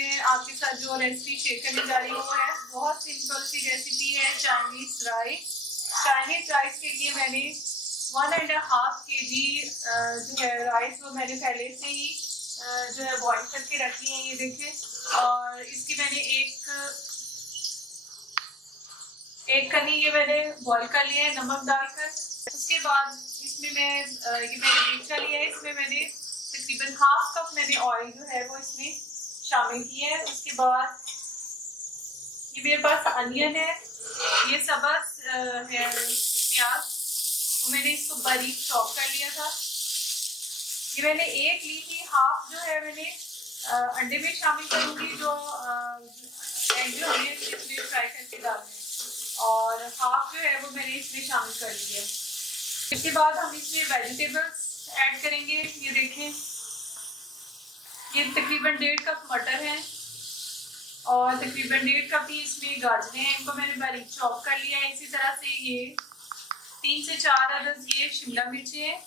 मैं आपके साथ जो रेसिपी शेयर करने जा रही हूँ वो है बहुत सिंपल सी रेसिपी है चाइनीज राइस। चाइनीज राइस के लिए मैंने 1.5 kg जो है राइस वो मैंने पहले से ही जो है बॉईल करके रख ली है, ये देखें। और इसकी मैंने एक कली ये मैंने बॉईल कर लिया है नमक डालकर। उसके बाद इसमें मैं ये मैंने देगचा लिया है, इसमें मैंने तकरीबन 1/2 कप मैंने ऑयल जो है वो इसमें शामिल किया है। उसके बाद ये मेरे पास अनियन है, ये सब्ज़ है प्याज, और मैंने इसको बारीक चॉप कर लिया था। ये मैंने एक ली थी, हाफ जो है मैंने अंडे में शामिल करूँगी, जो एग जो है इसमें फ्राई करके डालने हैं, और हाफ जो है वो मैंने इसमें शामिल कर लिया। इसके बाद हम इसमें वेजिटेबल्स ऐड करेंगे। ये देखें, ये तकरीबन 1.5 कप मटर है और तकरीबन 1.5 कप ही इसमें गाजरें हैं, इनको मैंने बारीक चॉप कर लिया है। इसी तरह से ये 3 से 4 अदद ये शिमला मिर्ची है,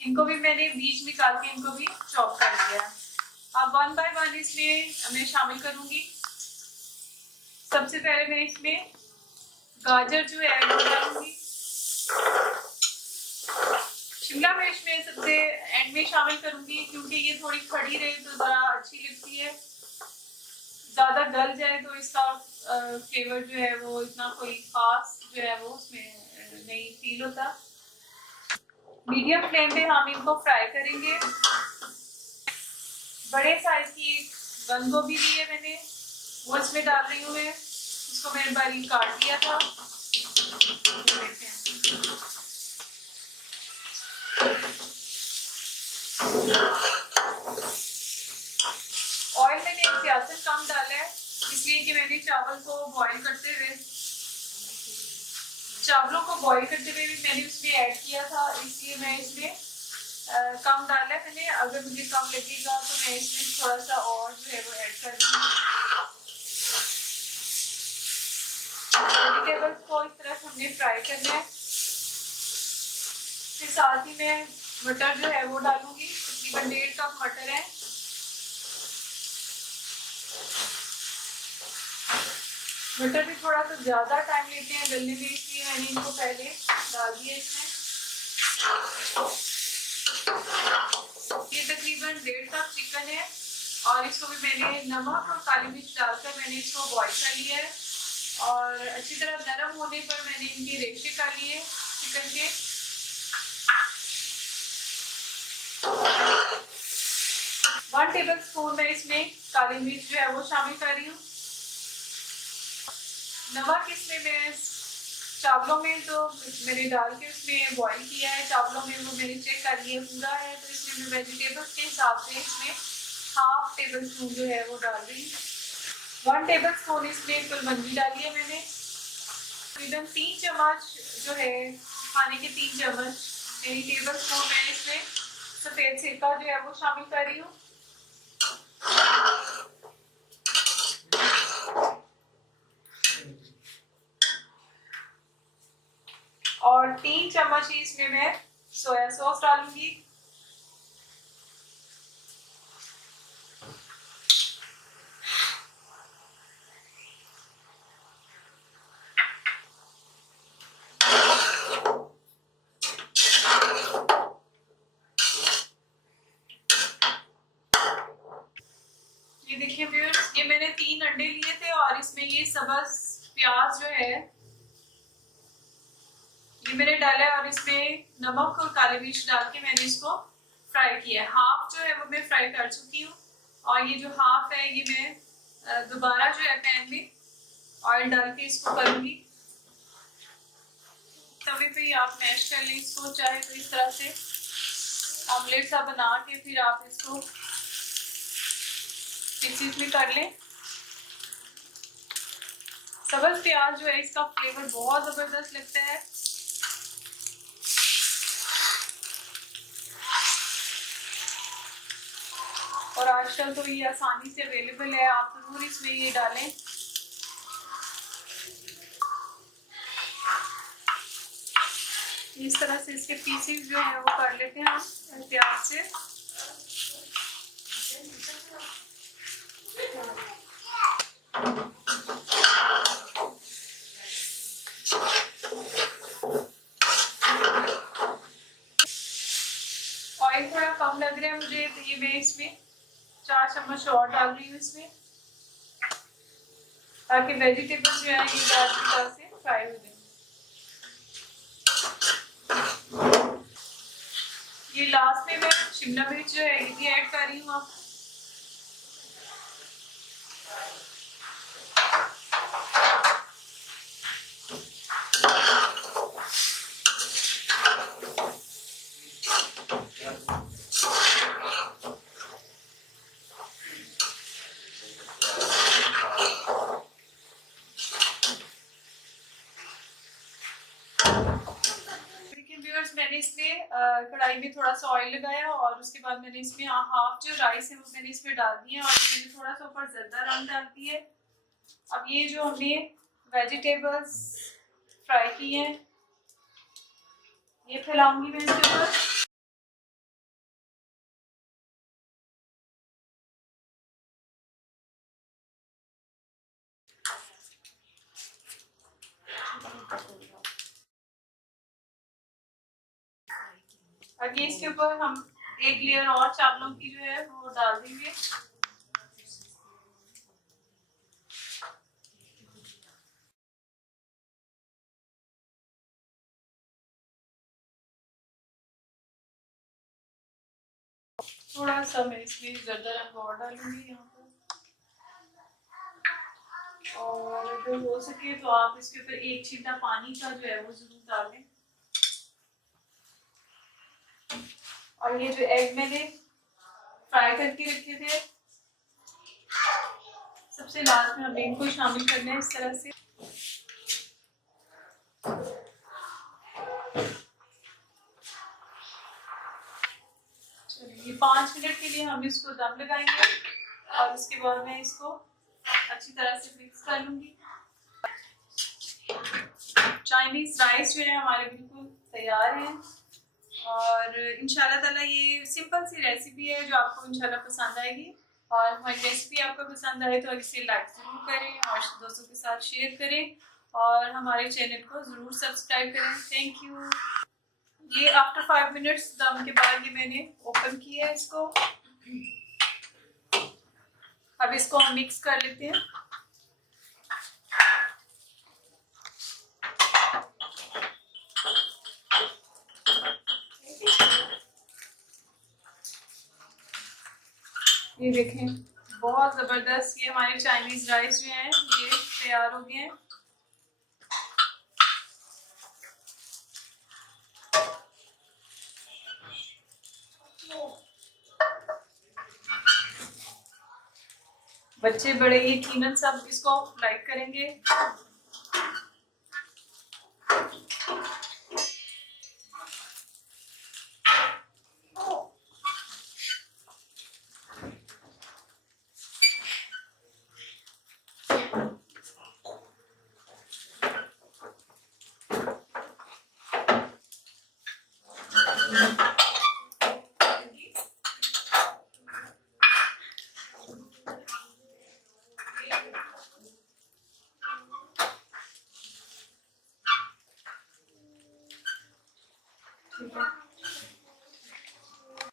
इनको भी मैंने बीज निकाल के इनको भी चॉप कर लिया है। अब 1 बाय 1 इसमें मैं शामिल करूंगी। सबसे पहले मैं इसमें गाजर जो है वो डालूंगी। शिमला मिर्च में सबसे एंड में शामिल करूंगी, क्योंकि ये थोड़ी खड़ी रहे तो ज़रा अच्छी लगती है। ज़्यादा गल जाए तो इसका फ्लेवर जो है वो इतना कोई खास जो है वो उसमें नहीं फील होता। मीडियम फ्लेम पे हम इनको फ्राई करेंगे। बड़े साइज की एक बंद गोभी ली है मैंने, वो इसमें डाल रही हूँ मैं। इसको मैंने बारीक काट लिया था। ऑयल मैंने एहतियातन कम डाला है, इसलिए कि मैंने चावलों को बॉईल करते हुए भी मैंने उसमें ऐड किया था, इसलिए मैं इसमें कम डाला है मैंने। अगर मुझे कम लगेगा तो मैं इसमें थोड़ा सा और जो है वो ऐड कर दूँगी। वेजिटेबल्स को इस तरह से हमने फ्राई करना है। फिर साथ ही मैं मटर जो है वो डालूंगी, तकरीबन 1.5 कप मटर है। मटर भी थोड़ा सा ज़्यादा टाइम लेते हैं गलने में, इसलिए मैंने इनको पहले डाल दिया इसमें। ये तकरीबन 1.5 कप चिकन है और इसको भी मैंने नमक और काली मिर्च डालकर मैंने इसको बॉईल कर लिया है, और अच्छी तरह नरम होने पर मैंने इनके रेशे कर लिए चिकन के। 1 टेबल स्पून मैं इसमें काली मिर्च जो है वो शामिल कर रही हूँ। नमक इसमें मैं चावलों में जो मैंने डाल के उसमें बॉईल किया है, चावलों में वो मैंने चेक कर लिया पूरा है, तो इसमें मैं वेजिटेबल्स के हिसाब से इसमें 1/2 टेबल स्पून जो है वो डाल रही हूँ। 1 टेबल स्पून इसमें कुलमंदी डाली है मैंने। तकरीबन 3 चम्मच जो है खाने के 3 चम्मच मेरी टेबल स्पून मैं इसमें सफ़ेद सिरका जो है वो शामिल कर रही हूँ। और 3 चम्मच ही इसमें मैं सोया सॉस डालूंगी। ये देखिए व्यूअर्स, ये मैंने 3 अंडे लिए थे और इसमें ये सब्ज़ प्याज जो है ये मैंने डाला है, और इसमें नमक और काली मिर्च डाल के मैंने इसको फ्राई किया है। हाफ जो है वो मैं फ्राई कर चुकी हूँ, और ये जो हाफ है ये मैं दोबारा जो है पैन में ऑयल डाल के इसको करूँगी। तवे पे ही आप मैश कर लें इसको, चाहे तो इस तरह से ऑमलेट सा बना के फिर आप इसको मिक्सी में कर लें। सब्ज़ प्याज जो है इसका फ्लेवर बहुत ज़बरदस्त लगता है। और आजकल तो ये आसानी से अवेलेबल है, आप जरूर इसमें ये डालें। इस तरह से इसके पीसेस जो है वो कर लेते हैं हम प्याज से। कम लग रहा है मुझे, तो ये मैं इसमें 4 चम्मच और डाल रही हूँ इसमें, ताकि वेजिटेबल्स जो है ये अच्छी तरह से फ्राई हो जाए। ये लास्ट में मैं शिमला मिर्च जो है ये ऐड कर रही हूँ आप। मैंने इसमें कढ़ाई में थोड़ा सा ऑयल लगाया और उसके बाद मैंने इसमें हाफ जो राइस है वो मैंने इसमें डाल दिया और मैंने थोड़ा सा ऊपर जर्दा रंग डाल दी है। अब ये जो हमने वेजिटेबल्स फ्राई की हैं ये फैलाऊंगी मैं इसके ऊपर। अब ये इसके ऊपर हम एक लेयर और चावलों की जो है वो डाल देंगे। थोड़ा सा मैं इसमें जर्दा रंग और डालूंगी यहाँ पर, और अगर हो सके तो आप इसके ऊपर एक छींटा पानी का जो है वो जरूर डालें। और ये जो एग मैंने फ्राई करके रखे थे सबसे लास्ट में हमें इनको शामिल करना है इस तरह से। चलिए 5 मिनट के लिए हम इसको दम लगाएंगे और उसके बाद मैं इसको अच्छी तरह से मिक्स कर लूंगी। चाइनीज राइस जो है हमारे बिल्कुल तैयार हैं और इंशाल्लाह ताला ये सिंपल सी रेसिपी है जो आपको इंशाल्लाह पसंद आएगी। और हमारी रेसिपी आपको पसंद आए तो इसे लाइक ज़रूर करें और दोस्तों के साथ शेयर करें और हमारे चैनल को ज़रूर सब्सक्राइब करें। Thank you. ये आफ्टर 5 मिनट्स दम के बाद ये मैंने ओपन किया है इसको। अब इसको हम मिक्स कर लेते हैं। ये देखें बहुत ज़बरदस्त ये हमारे चाइनीज़ राइस जो हैं ये तैयार हो गए हैं। बच्चे बड़े यकीनन सब इसको लाइक करेंगे। ठीक है।